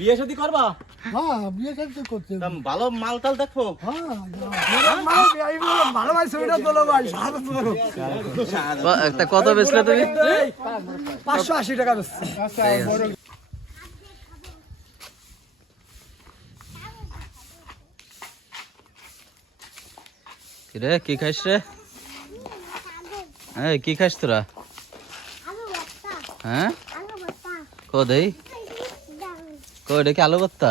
বিয়ে শাদী করবা? হ্যাঁ বিয়ে শাদী তো করতে হবে। ভালো মাল টাল দেখো। হ্যাঁ ভালো ভাই ছবিটা তোলো ভাই সাদা তোলো। তা কত বেচলে তুমি? 580 টাকা বেচছি। কিরে কি খাইস রে? হ্যাঁ কি খাইস তোরা? হ্যাঁ কো দেই কো দেখি আলু ভর্তা।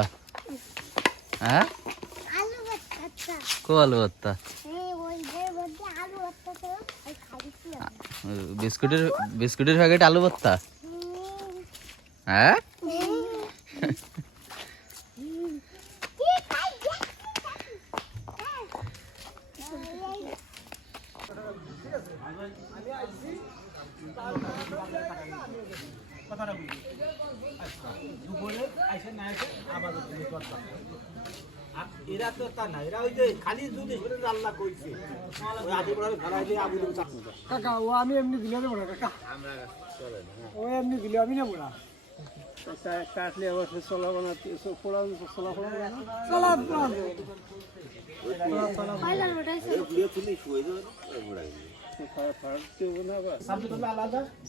হ্যাঁ কো আলু ভর্তা? বিস্কুটের প্যাকেট আলু ভর্তা? হ্যাঁ এরা তো তা না, এরা ওই যে খালি দুধে আল্লাহ কইছে ওই আদি বড় ঘরাই দিয়ে আবু দুধ চাকু কাকা ও আমি এমনি দিলে দেব না কাকা। ও এমনি দিলে আমি নেব না। কাটলে আবার চলাবো না, চলা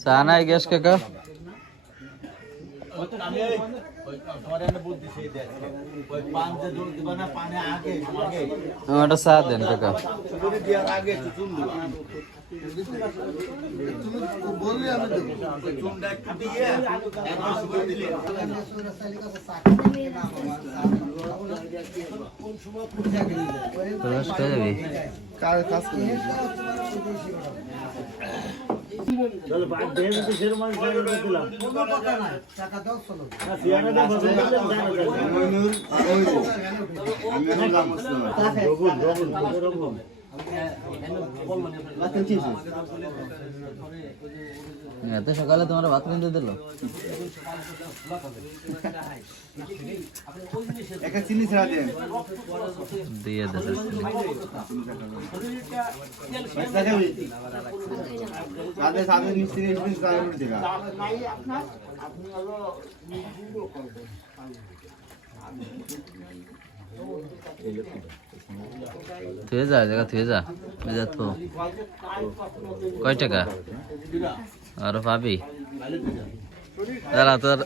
চা নাই গ্যাস কাকা? একটা চা দেন কাকা। এত সকালে তোমার ভাত কিনতে দিল? দিয়ে দে থুয়ে যা জায়গা থুয়ে যা যা তো। কয় টাকা আর পাবি? দাঁড়া তোর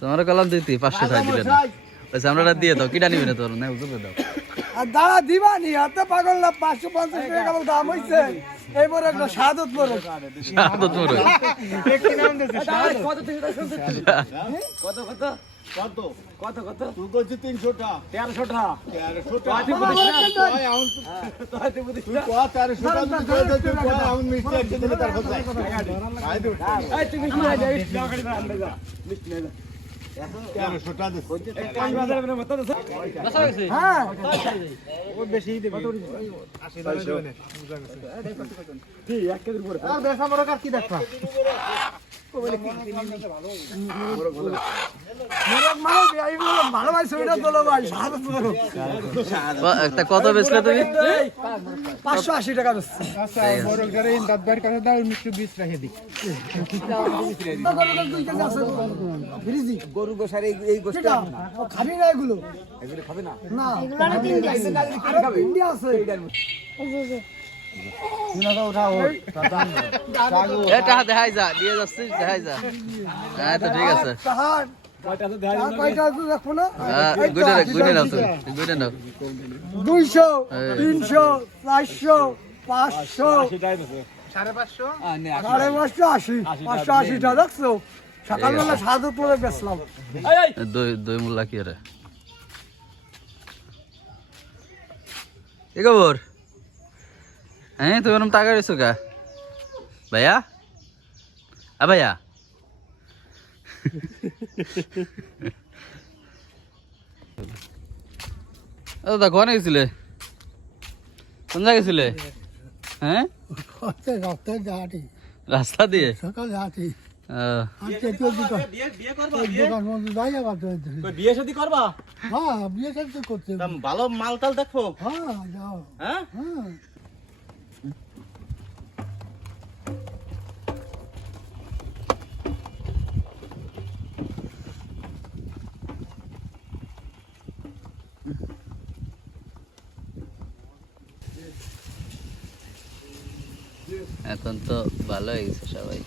তোমার কলাম দিতি 500 টাকা দিলে না? আমরা দিয়ে দাও, কিটা নিবি না তোর? না বুঝতে দাও আর দাঁড়া দিবানি এত পাগল না। 550 টাকা কেবল দাম হইছে। এইবার একটা সাদত বড় সাদত মোড় কত কত কত কত কত তুই কইছিস 300 টাকা 1300 টাকা 1300 টাকা তুই বুঝিস না তুই 1300 টাকা তুই কই আমি মিষ্টি একদম দিলে তার কথা আই দে এই তুমি কি যাইস গাড়ি আনতে যা মিষ্টি না 1300 টাকা দে এই বাজারে মানে মত দছ বসা গেছে। হ্যাঁ ও বেশি দিবি 80 টাকা দেবে বুঝা গেছে ঠিক এক কেজির উপরে আর দেখা বড় কার কি দেখা ভালো ভাই ছবিটা তোলো ভাই সাদা তোলো। কত বেচলে তুমি? 580 টাকা বেচছি। গরু গোশার এই গোশত খাবি না এগুলো? এগুলো খাবে না না ইন্ডিয়া আছে। এটা দেখাই যা, দিয়ে যাচ্ছিস দেখাই যা। হ্যাঁ তো ঠিক আছে। গুনে নাও তুমি, গুনে নাও। 200 300 400 500 580 580 টাকা দেখছো? সকালবেলা সাদা তোলে বেচলাম। দই মোল্লা কি রে? এ খবর? হ্যাঁ তুমি এরকম টাকা রয়েছো কা ভাইয়া? ভাইয়া দাদা কোনে গেছিলে? কোন জায়গায় গেছিলে? হ্যাঁ রাস্তা দিয়ে? সকালে হাঁটি আজকে চলতি কর দোকান বন্ধ যাই আবার তো বিয়ে শাদী করবা? হ্যাঁ বিয়ে শাদী তো করতে হবে। ভালো মাল টাল দেখো। হ্যাঁ যাও হ্যাঁ হ্যাঁ এখন তো ভালো হয়ে গেছে সবাই।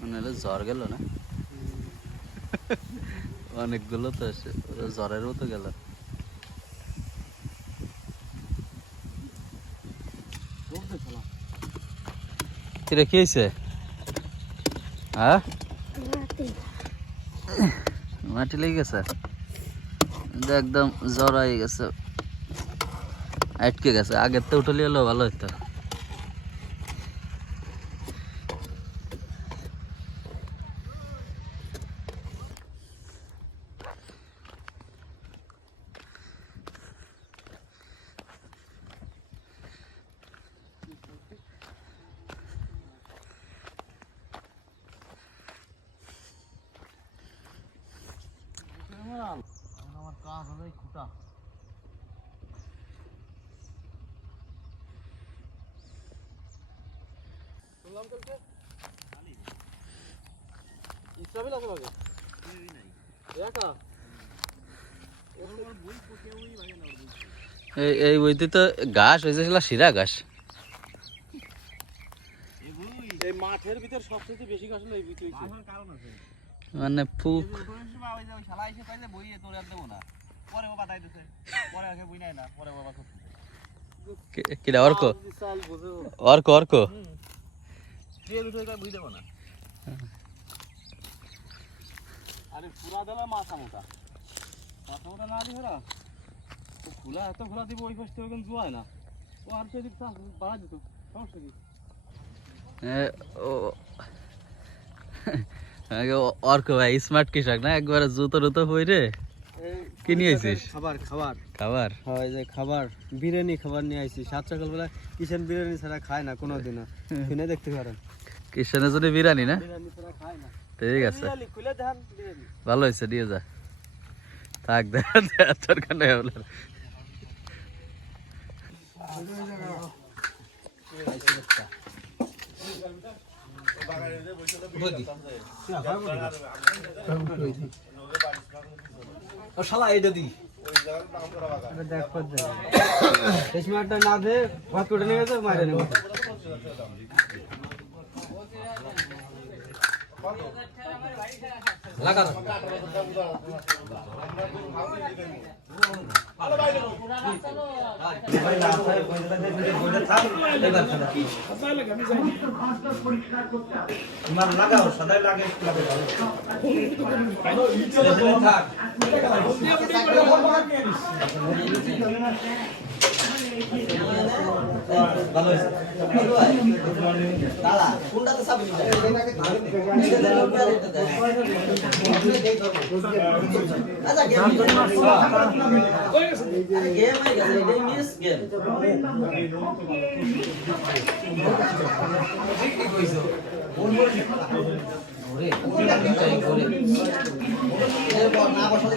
মনে হলো জ্বর গেল না, অনেকগুলো তো আছে, জ্বরের মতো গেল। কিরে কি হয়েছে? হ্যাঁ মাটি লেগে গেছে, একদম জ্বর হয়ে গেছে, আটকে গেছে। আগের তো উঠে এলো ভালো হতো। আমার কাজ হলো খুঁটা। এই বইতে তো ঘাস হয়েছে, শিরা ঘাস। এই মাঠের ভিতর সবচেয়ে বেশি ঘাস হলো এই বইতে হইছে। কারণ আছে মানে ফুক কিরা অর্ক অর্ক অর্ক আরে ফুলা দেলা মাথা মোটা না দি ওরা ফুলা এত ফুলা দিব ওই পাশ থেকে কিন্তু জুয়ায় না। ও আর সেদিক বাড়া দিত, সমস্যা কি? অর্ক ভাই স্মার্ট কৃষক না, একবারে জুতো টুতো পরে কি নিয়ে আইছিস? খাবার খাবার খাবার হয় যে খাবার বিরিয়ানি খাবার নিয়ে আইছি। সাত সকালবেলা কিষেন বিরিয়ানি ছাড়া খায় না কোনোদিনও, কিনে দেখতে পারেন। কিষানের জন্য বিরিয়ানি না? বিরিয়ানি ছাড়া খায় না। ঠিক আছে, খুলে দেখান বিরিয়ানি। ভালো হয়েছে, দিয়ে যা থাক। তোর কানে শালা এইটা দি রেশমাটা না দে ভাত করে নিয়ে গেছে মারে নেব। লাগা লাগাও সদাই লাগে ভালো হয়েছে। দাদা কোনটাতে সাবি আচ্ছা গেম মিস গেম না বসাতে